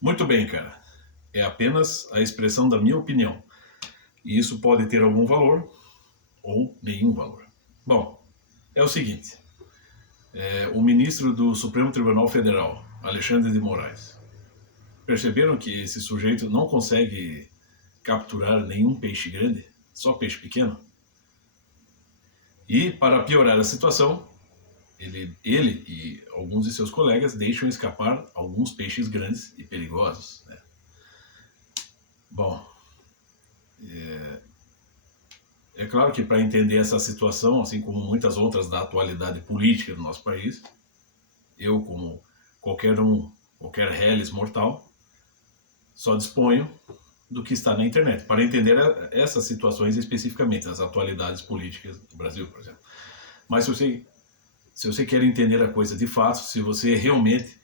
Muito bem, cara. É apenas a expressão da minha opinião. E isso pode ter algum valor ou nenhum valor. Bom, é o seguinte. O ministro do Supremo Tribunal Federal, Alexandre de Moraes, perceberam que esse sujeito não consegue capturar nenhum peixe grande, só peixe pequeno? E, para piorar a situação, ele e alguns de seus colegas deixam escapar alguns peixes grandes e perigosos, né? Bom, é claro que para entender essa situação, assim como muitas outras da atualidade política do nosso país, eu, como qualquer reles mortal, só disponho do que está na internet, para entender essas situações especificamente, as atualidades políticas do Brasil, por exemplo. Mas se você quer entender a coisa de fato, se você realmente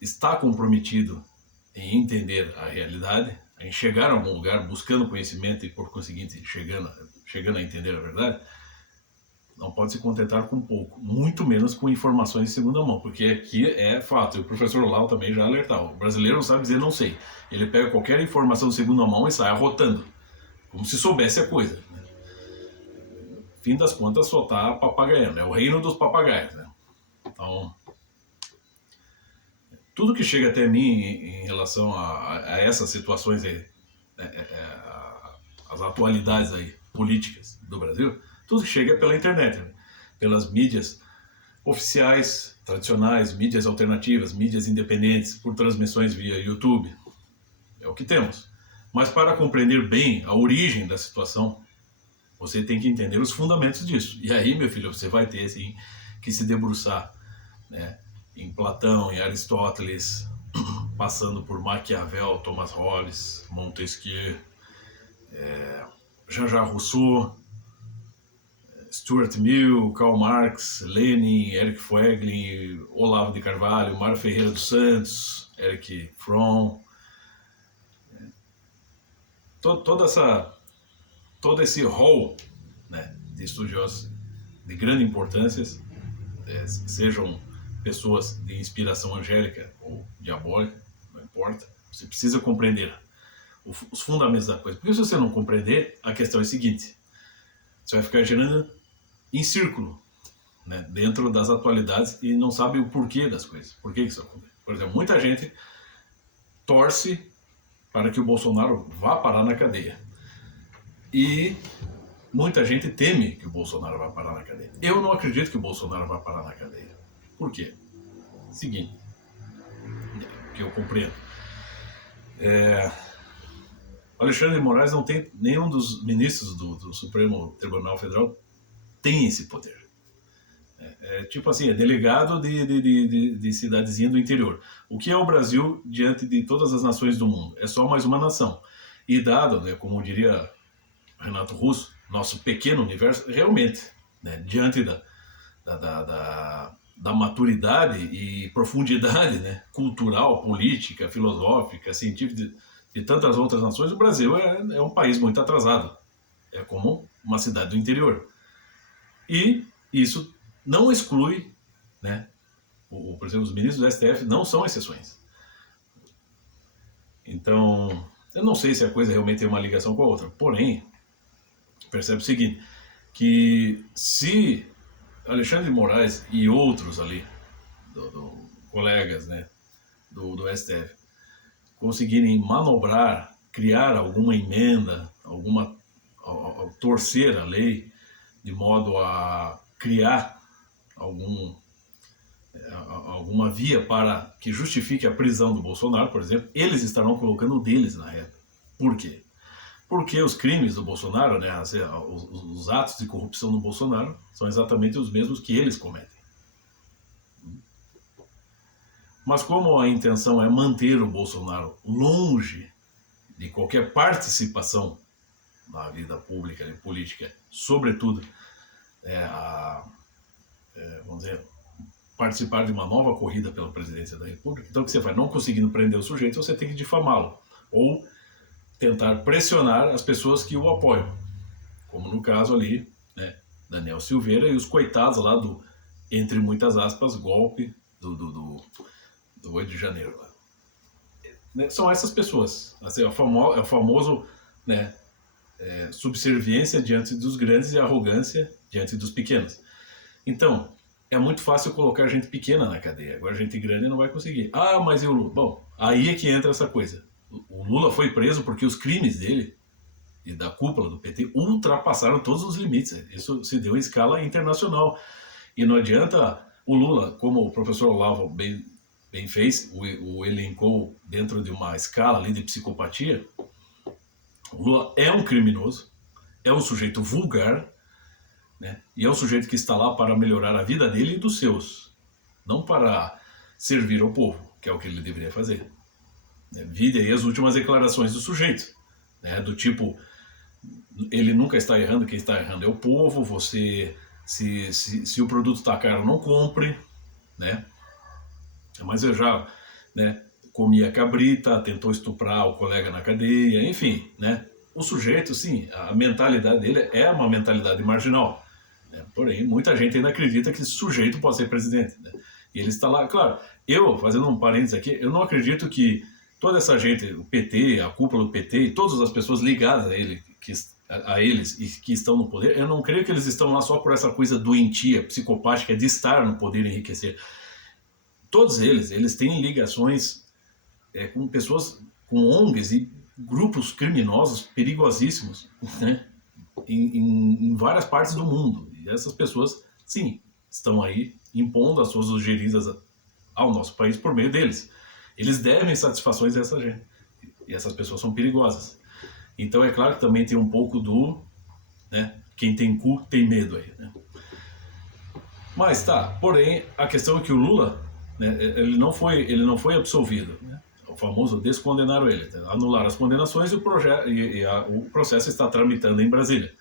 está comprometido em entender a realidade, em chegar a algum lugar buscando conhecimento e, por conseguinte, chegando a entender a verdade, não pode se contentar com pouco, muito menos com informações de segunda mão, porque aqui é fato, e o professor Lau também já alertava, o brasileiro não sabe dizer não sei, ele pega qualquer informação de segunda mão e sai arrotando, como se soubesse a coisa, né? Fim das contas, só está papagaiando, é o reino dos papagaios, né? Então, tudo que chega até mim em relação a essas situações aí, as atualidades aí, políticas do Brasil, tudo que chega é pela internet, né? Pelas mídias oficiais, tradicionais, mídias alternativas, mídias independentes, por transmissões via YouTube. É o que temos. Mas para compreender bem a origem da situação, você tem que entender os fundamentos disso. E aí, meu filho, você vai ter assim, que se debruçar, né, em Platão, em Aristóteles, passando por Maquiavel, Thomas Hobbes, Montesquieu, Jean-Jacques Rousseau, Stuart Mill, Karl Marx, Lenin, Eric Voegelin, Olavo de Carvalho, Mário Ferreira dos Santos, Eric Fromm, todo esse rol, né, de estudiosos de grande importância, sejam pessoas de inspiração angélica ou diabólica, não importa, você precisa compreender os fundamentos da coisa. Porque se você não compreender, a questão é a seguinte: você vai ficar girando em círculo, né, dentro das atualidades e não sabe o porquê das coisas. Por que isso acontece? Por exemplo, muita gente torce para que o Bolsonaro vá parar na cadeia. E muita gente teme que o Bolsonaro vá parar na cadeia. Eu não acredito que o Bolsonaro vá parar na cadeia. Por quê? Seguinte, que eu compreendo. Alexandre de Moraes não tem, nenhum dos ministros do Supremo Tribunal Federal tem esse poder. Tipo assim, é delegado de cidadezinha do interior. O que é o Brasil diante de todas as nações do mundo? É só mais uma nação. E dado, né, como diria Renato Russo, nosso pequeno universo, realmente, né, diante da maturidade e profundidade, né, cultural, política, filosófica, científica de tantas outras nações, o Brasil é um país muito atrasado. É como uma cidade do interior. E isso não exclui, né, por exemplo, os ministros do STF não são exceções. Então, eu não sei se a coisa realmente tem uma ligação com a outra. Porém, percebe o seguinte, que se Alexandre de Moraes e outros ali, colegas, né, do STF, conseguirem manobrar, criar alguma emenda, torcer a lei de modo a criar alguma via para que justifique a prisão do Bolsonaro, por exemplo, eles estarão colocando o deles na reta. Por quê? Porque os crimes do Bolsonaro, né, os atos de corrupção do Bolsonaro, são exatamente os mesmos que eles cometem. Mas como a intenção é manter o Bolsonaro longe de qualquer participação na vida pública e política, sobretudo, vamos dizer, participar de uma nova corrida pela presidência da República, então o que você faz? Não conseguindo prender o sujeito, você tem que difamá-lo. Ou tentar pressionar as pessoas que o apoiam. Como no caso ali, né, Daniel Silveira e os coitados lá do, entre muitas aspas, golpe do 8 de janeiro. né, são essas pessoas. Assim, é o famoso, né, subserviência diante dos grandes e arrogância diante dos pequenos. Então, é muito fácil colocar gente pequena na cadeia. Agora, gente grande não vai conseguir. Ah, mas e o Lula? Bom, aí é que entra essa coisa. O Lula foi preso porque os crimes dele e da cúpula do PT ultrapassaram todos os limites. Isso se deu em escala internacional. E não adianta o Lula, como o professor Olavo bem fez, o elencou dentro de uma escala ali de psicopatia. O Lula é um criminoso, é um sujeito vulgar, né? E é um sujeito que está lá para melhorar a vida dele e dos seus, não para servir ao povo, que é o que ele deveria fazer. Vide aí as últimas declarações do sujeito, né? Do tipo, ele nunca está errando, quem está errando é o povo, você, se o produto está caro, não compre, né? Mas eu já, né, comia cabrita, tentou estuprar o colega na cadeia, enfim, né? O sujeito, sim, a mentalidade dele é uma mentalidade marginal, né? Porém, muita gente ainda acredita que esse sujeito pode ser presidente, né? E ele está lá, claro, eu, fazendo um parênteses aqui, eu não acredito que toda essa gente, o PT, a cúpula do PT e todas as pessoas ligadas a ele, a eles e que estão no poder, eu não creio que eles estão lá só por essa coisa doentia, psicopática de estar no poder e enriquecer. Todos eles têm ligações com pessoas, com ONGs e grupos criminosos perigosíssimos, né? em várias partes do mundo. E essas pessoas, sim, estão aí impondo as suas sugeridas ao nosso país por meio deles. Eles devem satisfações a essa gente. E essas pessoas são perigosas. Então é claro que também tem um pouco do, né, quem tem cu tem medo aí, né? Mas tá, porém, a questão é que o Lula, né, ele não foi absolvido, né? O famoso descondenaram ele, anularam as condenações e o processo está tramitando em Brasília.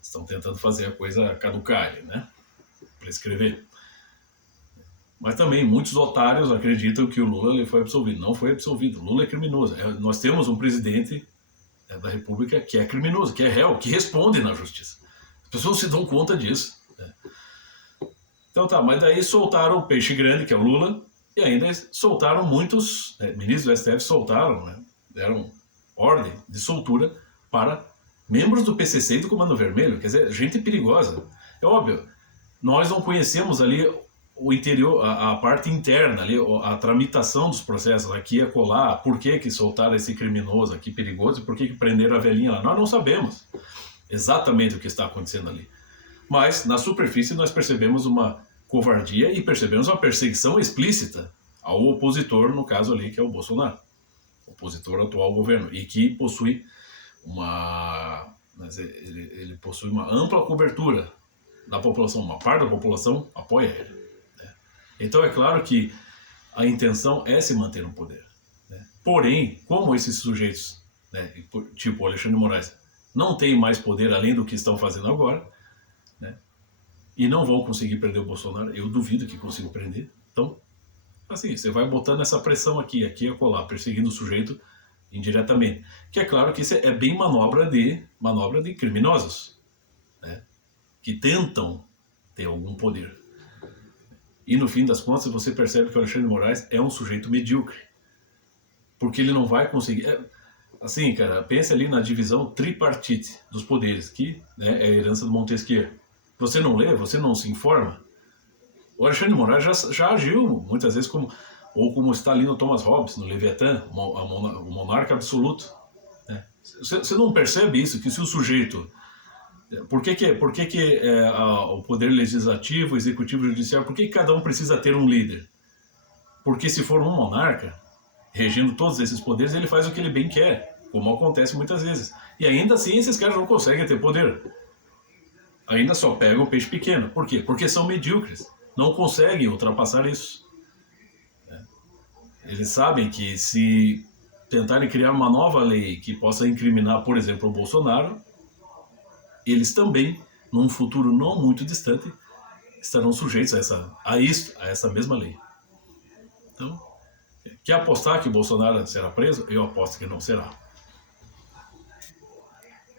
Estão tentando fazer a coisa caducar, né? Prescrever. Mas também muitos otários acreditam que o Lula ele foi absolvido. Não foi absolvido. O Lula é criminoso. Nós temos um presidente da República que é criminoso, que é réu, que responde na justiça. As pessoas se dão conta disso, né? Então tá, mas daí soltaram o peixe grande, que é o Lula, e ainda soltaram muitos, ministros do STF soltaram, né, deram ordem de soltura para membros do PCC e do Comando Vermelho, quer dizer, gente perigosa. É óbvio, nós não conhecemos ali o interior, a parte interna, ali, a tramitação dos processos, aqui e acolá, por que soltaram esse criminoso aqui perigoso e por que prenderam a velhinha lá. Nós não sabemos exatamente o que está acontecendo ali. Mas, na superfície, nós percebemos uma covardia e percebemos uma perseguição explícita ao opositor, no caso ali, que é o Bolsonaro, opositor ao atual governo, e que possui ele possui uma ampla cobertura da população, uma parte da população apoia ele, né? Então é claro que a intenção é se manter no poder, né? Porém, como esses sujeitos, né, tipo o Alexandre de Moraes, não têm mais poder além do que estão fazendo agora, né, e não vão conseguir prender o Bolsonaro, eu duvido que consigam prender. Então, assim, você vai botando essa pressão aqui e acolá, perseguindo o sujeito indiretamente. Que é claro que isso é bem manobra de criminosos, né, que tentam ter algum poder. E no fim das contas você percebe que o Alexandre de Moraes é um sujeito medíocre, porque ele não vai conseguir. Assim, cara, pense ali na divisão tripartite dos poderes, que, né, é a herança do Montesquieu. Você não lê, você não se informa. O Alexandre de Moraes já agiu muitas vezes como está ali no Thomas Hobbes, no Leviatã, o monarca absoluto, né? Você não percebe isso, que se o sujeito... Por que o poder legislativo, executivo e judiciário, por que cada um precisa ter um líder? Porque se for um monarca, regindo todos esses poderes, ele faz o que ele bem quer, como acontece muitas vezes. E ainda assim esses caras não conseguem ter poder. Ainda só pegam o peixe pequeno. Por quê? Porque são medíocres. Não conseguem ultrapassar isso. Eles sabem que se tentarem criar uma nova lei que possa incriminar, por exemplo, o Bolsonaro, eles também, num futuro não muito distante, estarão sujeitos a essa mesma lei. Então, quer apostar que o Bolsonaro será preso? Eu aposto que não será.